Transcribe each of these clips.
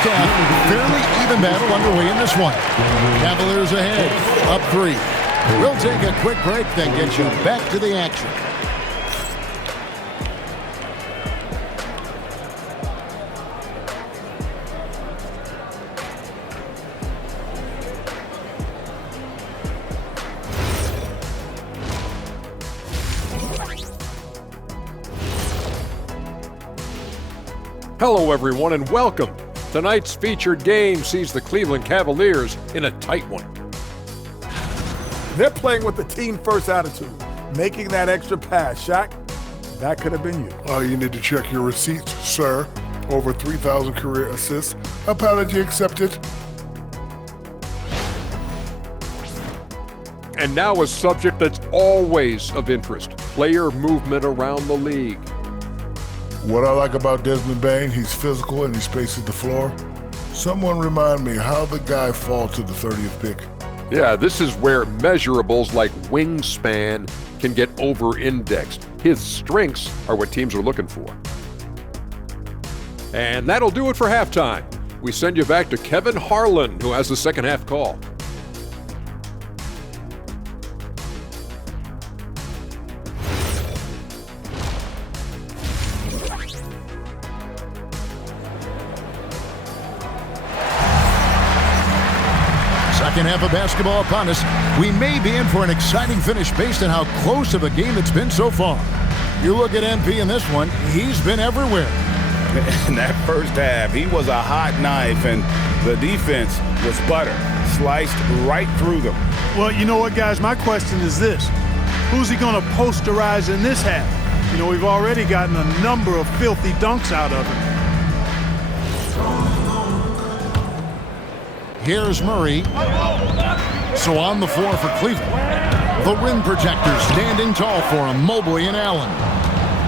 first half, fairly even battle underway in this one. Cavaliers ahead, up 3. We'll take a quick break, then get you back to the action. Hello, everyone, and welcome. Tonight's featured game sees the Cleveland Cavaliers in a tight one. They're playing with the team-first attitude, making that extra pass. Shaq, that could have been you. You need to check your receipts, sir. Over 3,000 career assists. Apology accepted. And now a subject that's always of interest, player movement around the league. What I like about Desmond Bane, he's physical and he spaces the floor. Someone remind me how the guy fall to the 30th pick. Yeah, this is where measurables like wingspan can get over-indexed. His strengths are what teams are looking for. And that'll do it for halftime. We send you back to Kevin Harlan, who has the second half call. Second half of basketball upon us. We may be in for an exciting finish based on how close of a game it's been so far. You look at MP in this one, he's been everywhere. In that first half, he was a hot knife, and the defense was butter, sliced right through them. Well, you know what, guys? My question is this. Who's he going to posterize in this half? You know, we've already gotten a number of filthy dunks out of him. Here's Murray. So on the floor for Cleveland. The rim protectors standing tall for him, Mobley and Allen.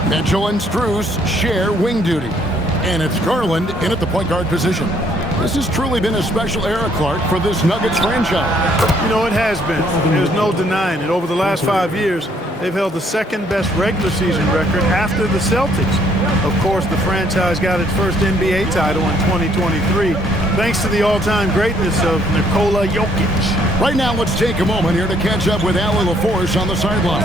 Mitchell and Strus share wing duty. And it's Garland in at the point guard position. This has truly been a special era, Clark, for this Nuggets franchise. You know, it has been. There's no denying it. Over the last 5 years, they've held the second-best regular season record after the Celtics. Of course, the franchise got its first NBA title in 2023, thanks to the all-time greatness of Nikola Jokic. Right now, let's take a moment here to catch up with Allie LaForce on the sideline.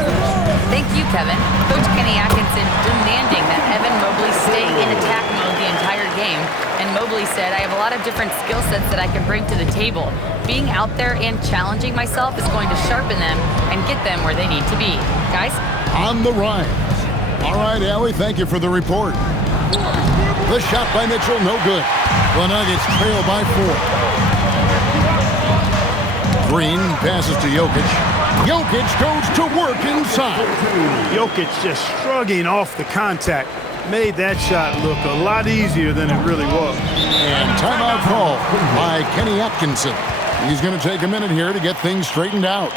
Thank you, Kevin. Coach Kenny Atkinson demanding that Evan Mobley stay in attack mode the entire game. And Mobley said, I have a lot of different skill sets that I can bring to the table. Being out there and challenging myself is going to sharpen them and get them where they need to be. Guys? On the rise. All right, Allie, thank you for the report. The shot by Mitchell, no good. The Nuggets trail by 4. Green passes to Jokic. Jokic goes to work inside. Jokic just shrugging off the contact. Made that shot look a lot easier than it really was. And timeout call by Kenny Atkinson. He's going to take a minute here to get things straightened out.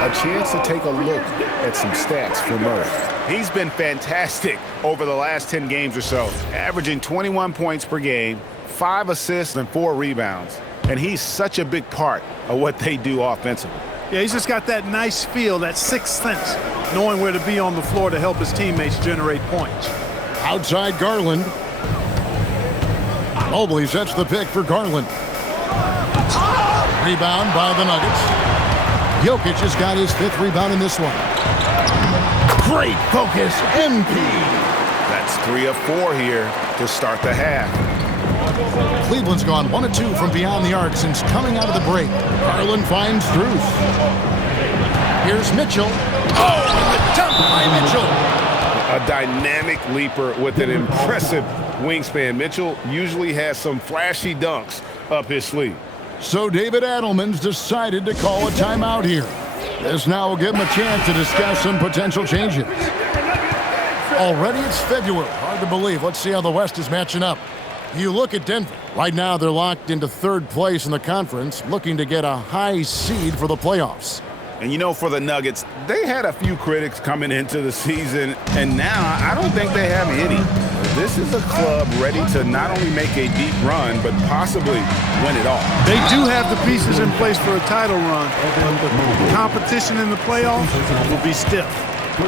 A chance to take a look at some stats for Murray. He's been fantastic over the last 10 games or so, averaging 21 points per game, 5 assists and 4 rebounds. And he's such a big part of what they do offensively. Yeah, he's just got that nice feel, that sixth sense, knowing where to be on the floor to help his teammates generate points. Outside Garland. Mobley sets the pick for Garland. Rebound by the Nuggets. Jokic has got his 5th rebound in this one. Great focus, MP. That's 3 of 4 here to start the half. Cleveland's gone 1 of 2 from beyond the arc since coming out of the break. Garland finds Strus. Here's Mitchell. Oh, the dunk by Mitchell. A dynamic leaper with an impressive wingspan. Mitchell usually has some flashy dunks up his sleeve. So David Adelman's decided to call a timeout here. This now will give him a chance to discuss some potential changes. Already it's February. Hard to believe. Let's see how the West is matching up. You look at Denver. Right now they're locked into 3rd place in the conference, looking to get a high seed for the playoffs. And you know, for the Nuggets, they had a few critics coming into the season, and now I don't think they have any. This is a club ready to not only make a deep run, but possibly win it all. They do have the pieces in place for a title run, but the competition in the playoffs will be stiff.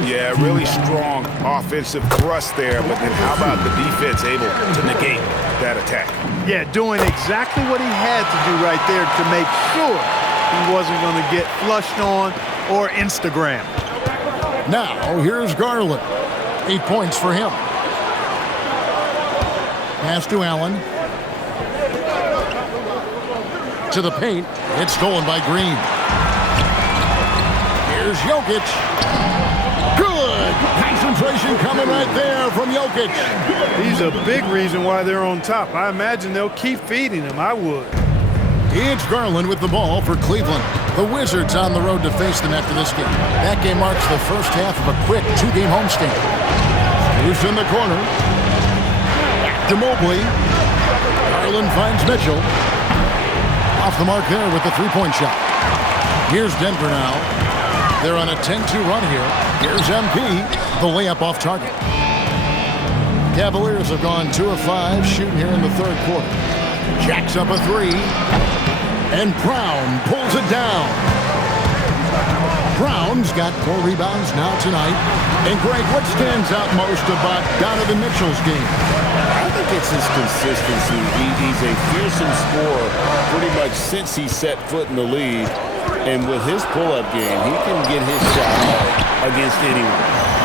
Yeah, really strong offensive thrust there, but then how about the defense able to negate that attack? Yeah, doing exactly what he had to do right there to make sure he wasn't going to get flushed on or Instagram. Now, here's Garland. 8 points for him. Pass to Allen. To the paint. It's stolen by Green. Here's Jokic. Good! Concentration coming right there from Jokic. He's a big reason why they're on top. I imagine they'll keep feeding him. I would. It's Garland with the ball for Cleveland. The Wizards on the road to face them after this game. That game marks the first half of a quick 2-game homestand. Who's in the corner? Back to Mobley. Garland finds Mitchell. Off the mark there with the three-point shot. Here's Denver now. They're on a 10-2 run here. Here's MP, the layup off target. Cavaliers have gone 2 of 5 shooting here in the third quarter. Jacks up a three. And Brown pulls it down. Brown's got 4 rebounds now tonight. And Greg, what stands out most about Donovan Mitchell's game? I think it's his consistency. He's a fearsome scorer pretty much since he set foot in the league. And with his pull-up game, he can get his shot off against anyone.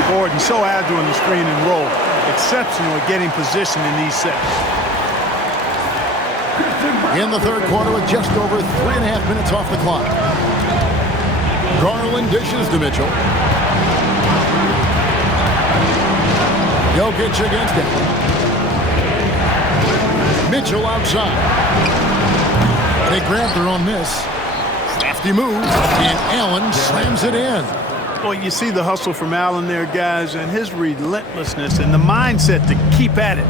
Gordon, so agile in the screen and roll. Exceptional at getting position in these sets. In the third quarter with just over 3.5 minutes off the clock. Garland dishes to Mitchell. Jokic against him. Mitchell outside. They grab their own miss. Crafty move, and Allen slams it in. Well, you see the hustle from Allen there, guys, and his relentlessness and the mindset to keep at it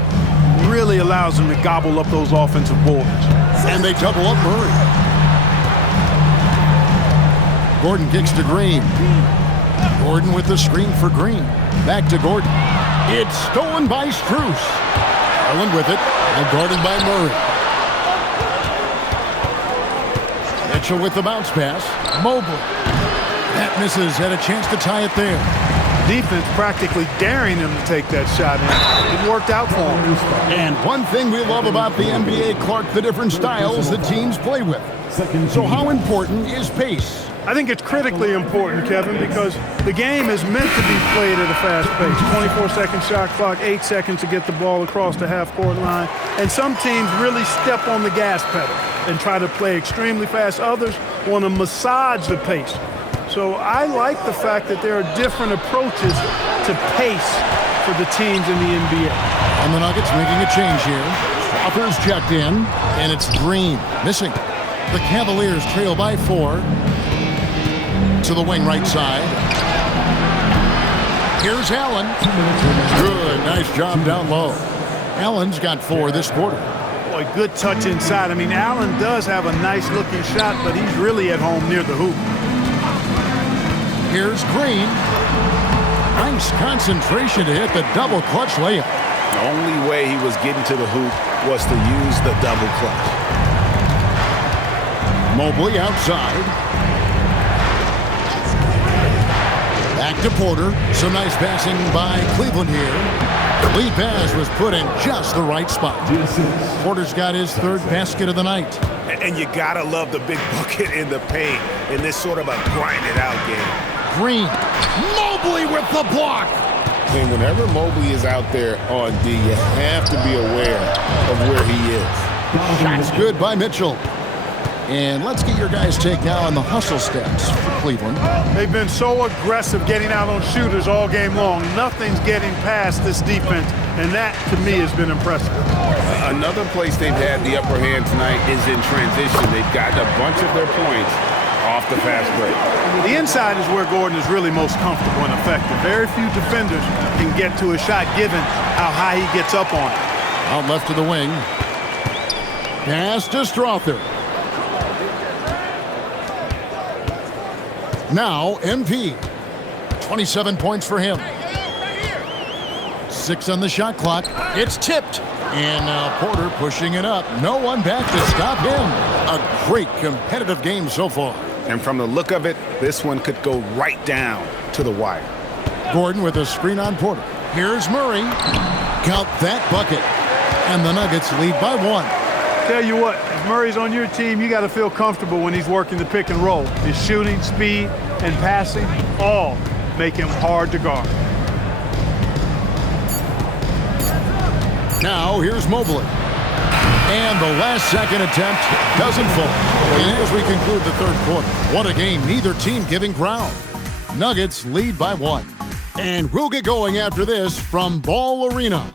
really allows him to gobble up those offensive boards. And they double up Murray. Gordon kicks to Green. Gordon with the screen for Green. Back to Gordon. It's stolen by Strus. Garland with it, and guarded by Murray. Mitchell with the bounce pass. Mobley. That misses. Had a chance to tie it there. Defense practically daring him to take that shot in. It worked out for him. And one thing we love about the NBA, Clark, the different styles that teams play with. So how important is pace? I think it's critically important, Kevin, because the game is meant to be played at a fast pace. 24-second shot clock, 8 seconds to get the ball across the half-court line. And some teams really step on the gas pedal and try to play extremely fast. Others want to massage the pace. So I like the fact that there are different approaches to pace for the teams in the NBA. And the Nuggets making a change here. Crawford's checked in, and it's Green missing. The Cavaliers trail by 4. To the wing right side. Here's Allen. Good, nice job down low. Allen's got 4 this quarter. Boy, good touch inside. I mean, Allen does have a nice looking shot, but he's really at home near the hoop. Here's Green. Nice concentration to hit the double clutch layup. The only way he was getting to the hoop was to use the double clutch. Mobley outside. Back to Porter. Some nice passing by Cleveland here. The lead pass was put in just the right spot. Porter's got his 3rd basket of the night. And you gotta love the big bucket in the paint in this sort of a grind-it-out game. Green. Mobley with the block. And whenever Mobley is out there on D, you have to be aware of where he is. Shot's good by Mitchell. And let's get your guys' take now on the hustle stats for Cleveland. They've been so aggressive getting out on shooters all game long. Nothing's getting past this defense, and that, to me, has been impressive. Another place they've had the upper hand tonight is in transition. They've gotten a bunch of their points off the fast break. The inside is where Gordon is really most comfortable and effective. Very few defenders can get to a shot given how high he gets up on it. Out left to the wing. Pass to Strother. Now, MP. 27 points for him. 6 on the shot clock. It's tipped. And now Porter pushing it up. No one back to stop him. A great competitive game so far. And from the look of it, this one could go right down to the wire. Gordon with a screen on Porter. Here's Murray. Count that bucket. And the Nuggets lead by 1. Tell you what, if Murray's on your team, you got to feel comfortable when he's working the pick and roll. His shooting, speed, and passing all make him hard to guard. Now here's Mobley. And the last second attempt doesn't fall. And as we conclude the third quarter, what a game, neither team giving ground. Nuggets lead by 1. And we'll get going after this from Ball Arena.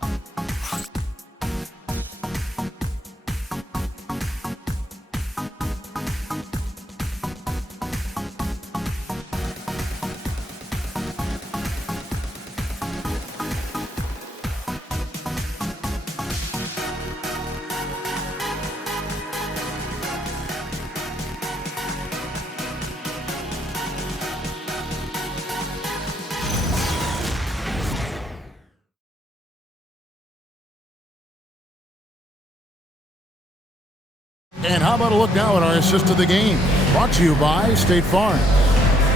And how about a look now at our assist of the game? Brought to you by State Farm.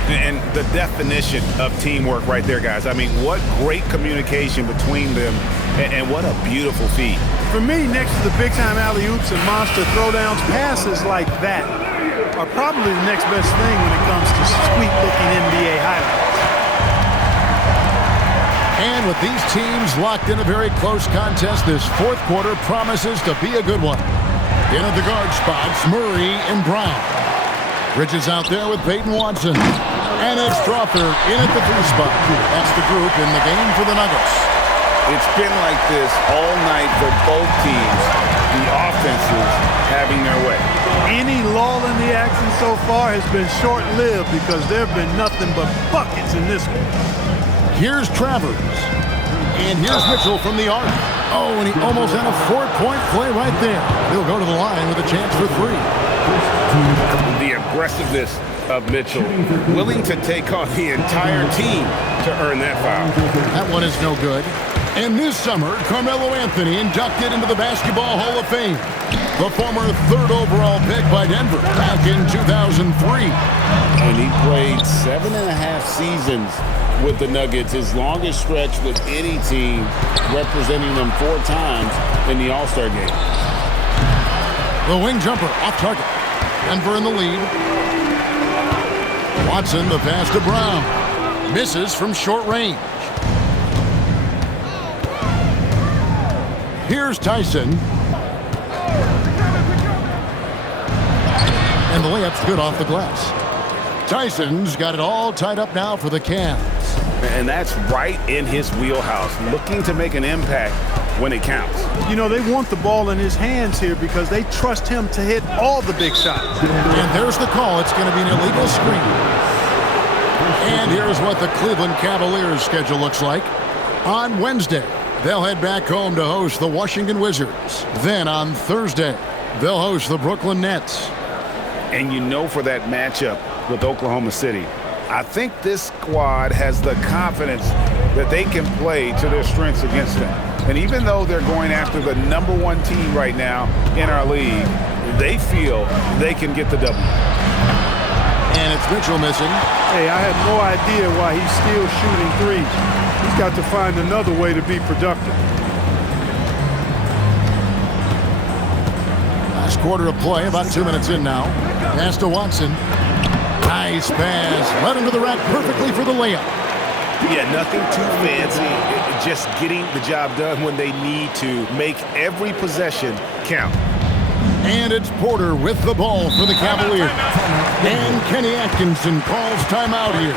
And the definition of teamwork right there, guys. I mean, what great communication between them, and what a beautiful feat. For me, next to the big-time alley-oops and monster throwdowns, passes like that are probably the next best thing when it comes to sweet-looking NBA highlights. And with these teams locked in a very close contest, this fourth quarter promises to be a good one. In at the guard spots, Murray and Brown. Bridges out there with Peyton Watson. And it's Strawther in at the 3 spot. That's the group in the game for the Nuggets. It's been like this all night for both teams. The offenses having their way. Any lull in the action so far has been short-lived because there have been nothing but buckets in this one. Here's Travers. And here's Mitchell from the arc. Oh, and he almost had a 4-point play right there. He'll go to the line with a chance for 3. The aggressiveness of Mitchell, willing to take on the entire team to earn that foul. That one is no good. And this summer, Carmelo Anthony inducted into the Basketball Hall of Fame. The former 3rd overall pick by Denver back in 2003. And he played 7.5 seasons with the Nuggets, his longest stretch with any team, representing them 4 times in the All-Star game. The wing jumper off target. Denver in the lead. Watson, the pass to Brown. Misses from short range. Here's Tyson. And the layup's good off the glass. Tyson's got it all tied up now for the Cavs. And that's right in his wheelhouse, looking to make an impact when it counts. You know, they want the ball in his hands here because they trust him to hit all the big shots. And there's the call. It's going to be an illegal screen. And here's what the Cleveland Cavaliers schedule looks like. On Wednesday, they'll head back home to host the Washington Wizards. Then on Thursday, they'll host the Brooklyn Nets. And you know, for that matchup with Oklahoma City, I think this squad has the confidence that they can play to their strengths against them. And even though they're going after the #1 team right now in our league, they feel they can get the W. And it's Mitchell missing. Hey, I had no idea why he's still shooting threes. He's got to find another way to be productive. Last quarter of play, about 2 minutes in now. Pass to Watson. Nice pass. Led into the rack perfectly for the layup. Yeah, nothing too fancy. Just getting the job done when they need to. Make every possession count. And it's Porter with the ball for the Cavaliers. And Kenny Atkinson calls timeout here.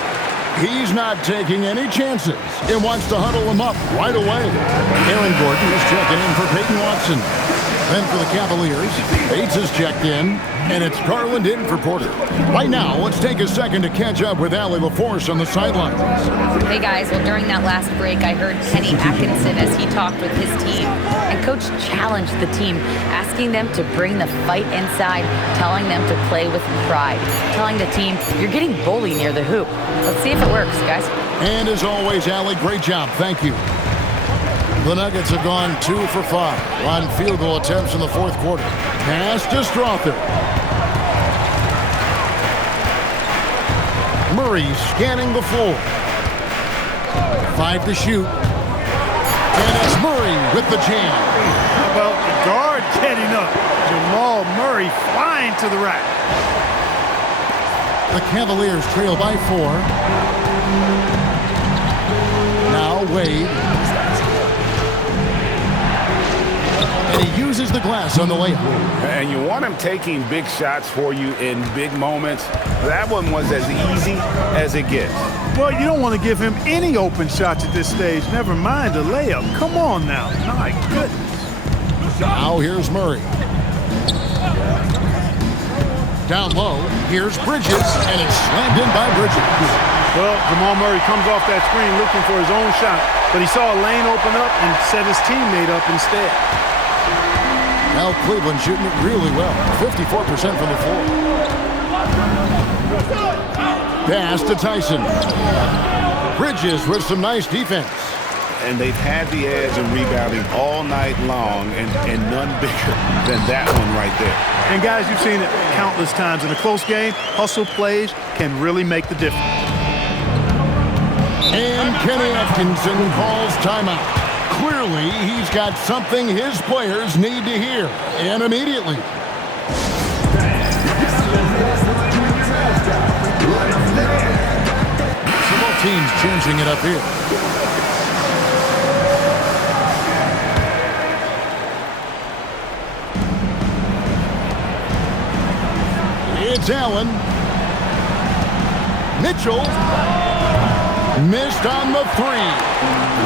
He's not taking any chances and wants to huddle him up right away. Aaron Gordon is checking in for Peyton Watson. Then for the Cavaliers, Bates is checked in, and it's Garland in for Porter. Right now, let's take a second to catch up with Allie LaForce on the sidelines. Hey guys, well during that last break, I heard Kenny Atkinson as he talked with his team, and Coach challenged the team, asking them to bring the fight inside, telling them to play with pride, telling the team, you're getting bullied near the hoop. Let's see if it works, guys. And as always, Allie, great job. Thank you. The Nuggets have gone 2 for 5 on field goal attempts in the fourth quarter. Pass to Strother. Murray scanning the floor. 5 to shoot. And it's Murray with the jam. How about the guard getting up? Jamal Murray flying to the rack. The Cavaliers trail by 4. Now Wade. And he uses the glass on the layup. And you want him taking big shots for you in big moments. That one was as easy as it gets. Well, you don't want to give him any open shots at this stage. Never mind a layup. Come on now. My goodness. Now here's Murray. Down low, here's Bridges, and it's slammed in by Bridges. Well, Jamal Murray comes off that screen looking for his own shot, but he saw a lane open up and set his teammate up instead. Now Cleveland shooting it really well, 54% from the floor. Pass to Tyson. Bridges with some nice defense. And they've had the edge in rebounding all night long, and none bigger than that one right there. And guys, you've seen it countless times in a close game. Hustle plays can really make the difference. And Kenny Atkinson calls timeout. Clearly, he's got something his players need to hear, and immediately. So both teams changing it up here. It's Allen. Mitchell missed on the 3.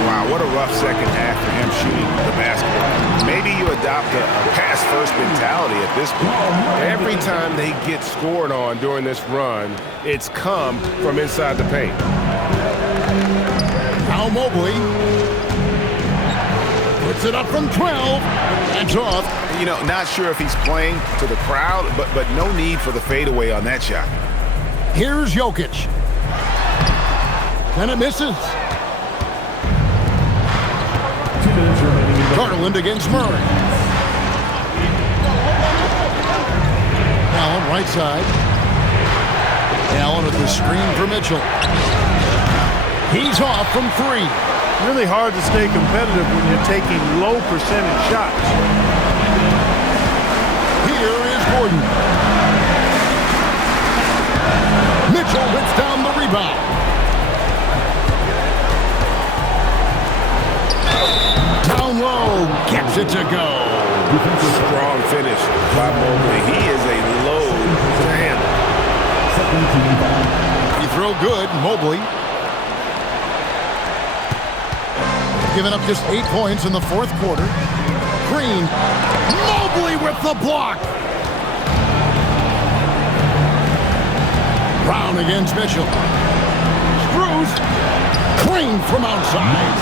Wow, what a rough second half for him shooting the basketball. Maybe you adopt a pass-first mentality at this point. Every time they get scored on during this run, it's come from inside the paint. Now Mobley puts it up from 12. That's off. You know, not sure if he's playing to the crowd, but no need for the fadeaway on that shot. Here's Jokic. And it misses. Garland against Murray. Allen right side. Allen with the screen for Mitchell. He's off from 3. Really hard to stay competitive when you're taking low percentage shots. Here is Gordon. Mitchell hits down the rebound. Down low, gets it to go. Strong finish by Mobley. He is a load to handle. He throw good, Mobley. Giving up just 8 points in the fourth quarter. Green. Mobley with the block. Brown against Mitchell. Screws. Green from outside.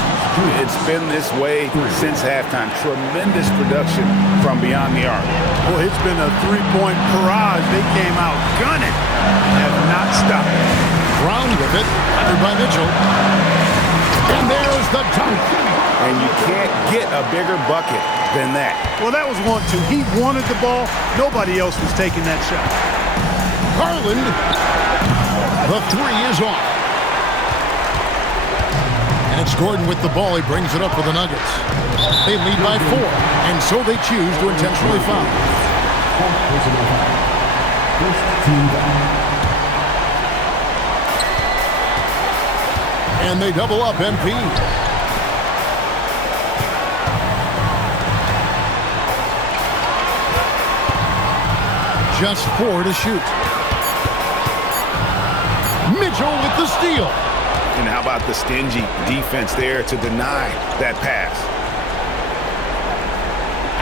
It's been this way since halftime. Tremendous production from beyond the arc. Well, it's been a three-point barrage. They came out gunning. Have not stopped. Brown with it. Covered by Mitchell. And there's the dunk. And you can't get a bigger bucket than that. Well, that was 1-2. He wanted the ball. Nobody else was taking that shot. Garland. The 3 is off. And it's Gordon with the ball. He brings it up for the Nuggets. They lead by 4, and so they choose to intentionally foul. And they double up MP. Just 4 to shoot. Mitchell with the steal. And how about the stingy defense there to deny that pass?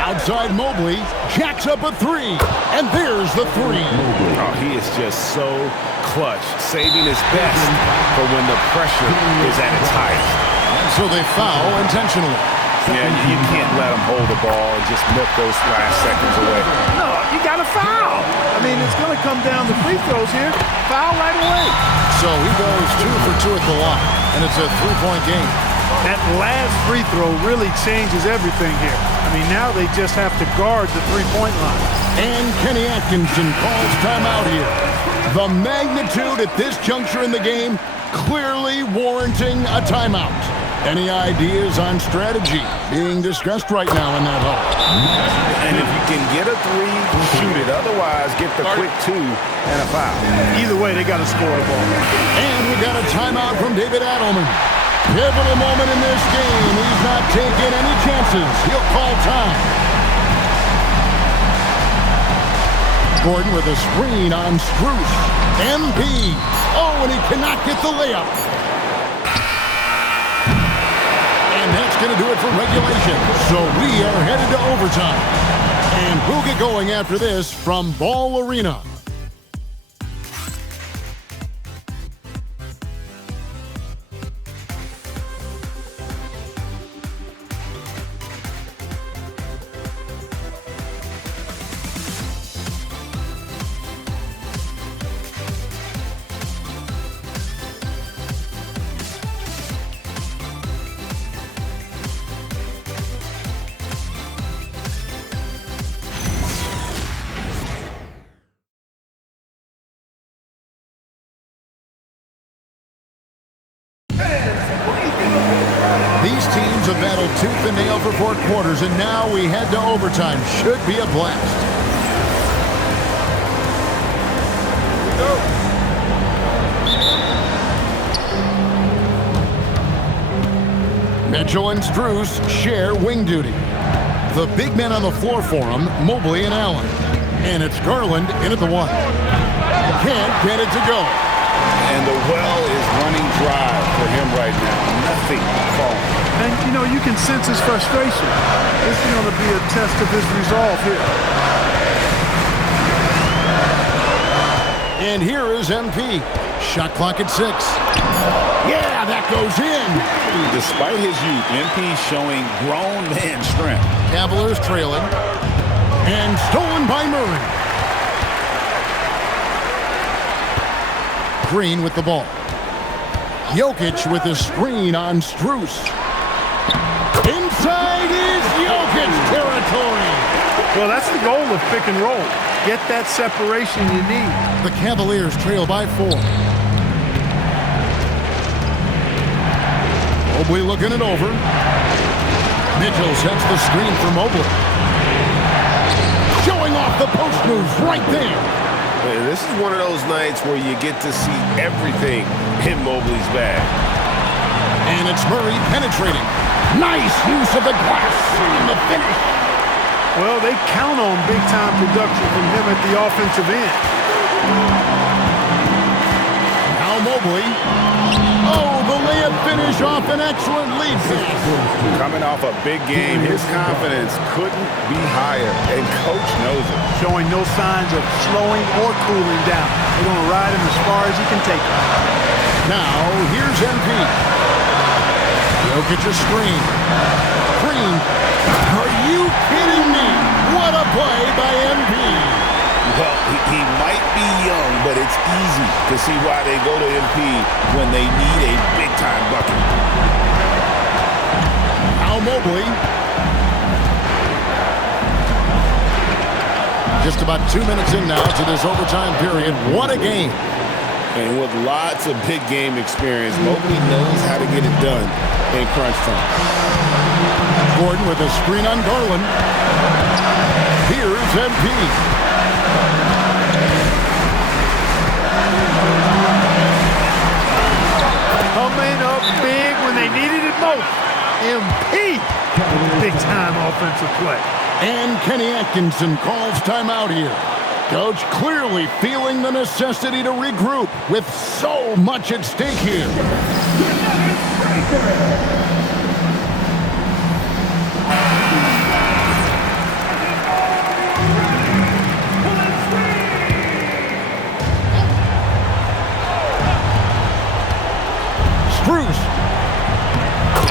Outside Mobley, jacks up a three, and there's the three. Oh, he is just so clutch, saving his best for when the pressure is at its highest. So they foul intentionally. Yeah, you can't let him hold the ball and just nip those last seconds away. No, you got to foul. I mean, it's going to come down to free throws here. Foul right away. So he goes 2 for 2 at the line, and it's a three-point game. That last free throw really changes everything here. I mean, now they just have to guard the three-point line. And Kenny Atkinson calls timeout here. The magnitude at this juncture in the game clearly warranting a timeout. Any ideas on strategy being discussed right now in that huddle? And if you can get a three, shoot it. Otherwise, get the quick two and a foul. Either way, they got to score a ball. And we got a timeout from David Adelman. Pivotal moment in this game. He's not taking any chances. He'll call time. Gordon with a screen on Strus. MP. Oh, and he cannot get the layup. And that's going to do it for regulation. So we are headed to overtime. And who'll get going after this from Ball Arena? These teams have battled tooth and nail for 4 quarters, and now we head to overtime. Should be a blast. Mitchell and Strus share wing duty. The big men on the floor for them, Mobley and Allen. And it's Garland in at the 1. Can't get it to go. And the well is running dry for him right now. Nothing falling. And, you know, you can sense his frustration. This is going to be a test of his resolve here. And here is MP. Shot clock at 6. Yeah, that goes in. Despite his youth, MP showing grown man strength. Cavaliers trailing. And stolen by Murray. Green with the ball. Jokic with a screen on Strus. Inside is Jokic territory. Well, that's the goal of pick and roll. Get that separation you need. The Cavaliers trail by 4. Mobley looking it over. Mitchell sets the screen for Mobley. Showing off the post moves right there. This is one of those nights where you get to see everything in Mobley's bag. And it's Murray penetrating. Nice use of the glass in the finish. Well, they count on big-time production from him at the offensive end. Now Mobley. Oh, the layup finish off an excellent lead pass. Coming off a big game, his confidence couldn't be higher, and Coach knows it. Showing no signs of slowing or cooling down. They're going to ride him as far as he can take him. Now, here's MP. Jokic a screen. Green. Are you kidding me? What a play by MP. Well, he might be young, but it's easy to see why they go to MP when they need a big-time bucket. Now Mobley. Just about 2 minutes in now to this overtime period. What a game. And with lots of big game experience, Mobley knows how to get it done in crunch time. Gordon with a screen on Garland. Here's MP. Coming up big when they needed it most. MP. Big-time offensive play. And Kenny Atkinson calls timeout here. Coach clearly feeling the necessity to regroup with so much at stake here. Strus.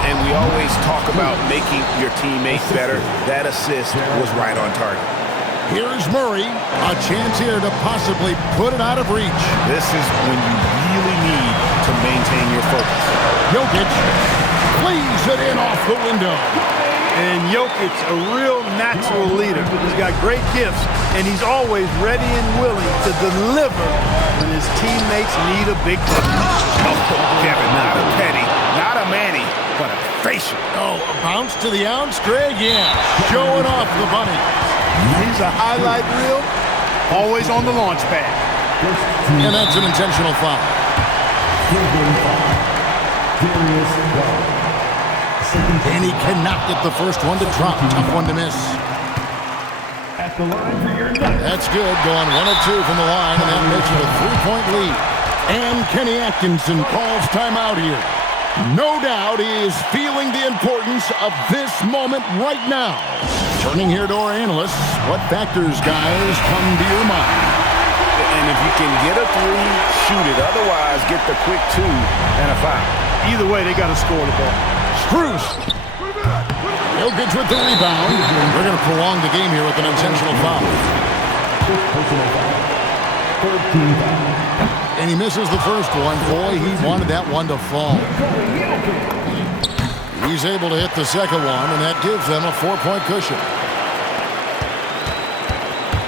And we always talk about making your teammates better. That assist was right on target. Here's Murray. A chance here to possibly put it out of reach. This is when you really need to maintain your focus. Jokic flees it in off the window. And Jokic, a real natural leader. He's got great gifts, and he's always ready and willing to deliver when his teammates need a big bucket. Oh, Kevin, not a Petty, not a Manny, but a facial. Oh, a bounce to the ounce, Greg? Yeah, showing off the bunny. He's a highlight reel, always on the launch pad. And that's an intentional foul. And he cannot get the first one to drop. Tough one to miss. That's good. Going 1 of 2 from the line, and that makes it a 3-point lead. And Kenny Atkinson calls timeout here. No doubt he is feeling the importance of this moment right now. Turning here to our analysts, what factors, guys, come to your mind? And if you can get a 3, shoot it. Otherwise, get the quick 2 and a foul. Either way, they got to score the ball. Strus. Jokic with the rebound. We're going to prolong the game here with an intentional foul. And he misses the first one. Boy, he wanted that one to fall. He's able to hit the second one, and that gives them a 4-point cushion.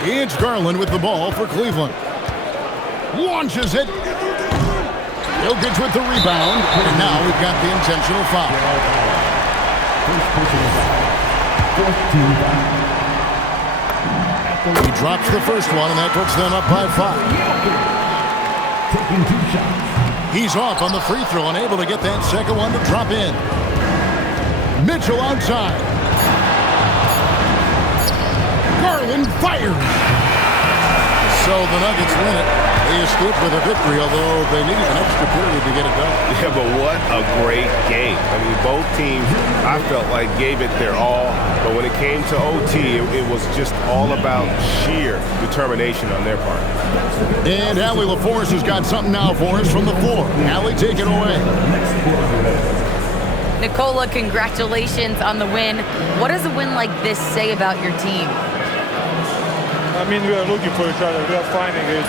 It's Garland with the ball for Cleveland. Launches it. Jokic with the rebound, and now we've got the intentional foul. He drops the first one, and that puts them up by 5. He's off on the free throw, unable to get that second one to drop in. Mitchell outside. Garland fires. So the Nuggets win it. They escape with a victory, although they needed an extra period to get it done. Yeah, but what a great game. I mean, both teams, I felt like, gave it their all. But when it came to OT, it was just all about sheer determination on their part. And Allie LaForce has got something now for us from the floor. Allie, take it away. Nicola, congratulations on the win. What does a win like this say about your team? I mean, we are looking for each other. We are finding it.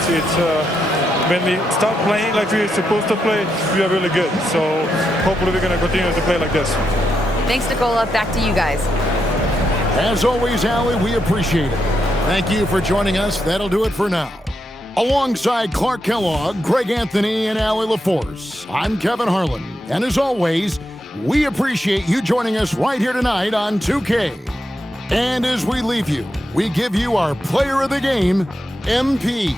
When we start playing like we're supposed to play, we are really good. So hopefully we're going to continue to play like this. Thanks, Nicola. Back to you guys. As always, Allie, we appreciate it. Thank you for joining us. That'll do it for now. Alongside Clark Kellogg, Greg Anthony, and Allie LaForce, I'm Kevin Harlan. And as always, we appreciate you joining us right here tonight on 2K. And as we leave you, we give you our player of the game, MP.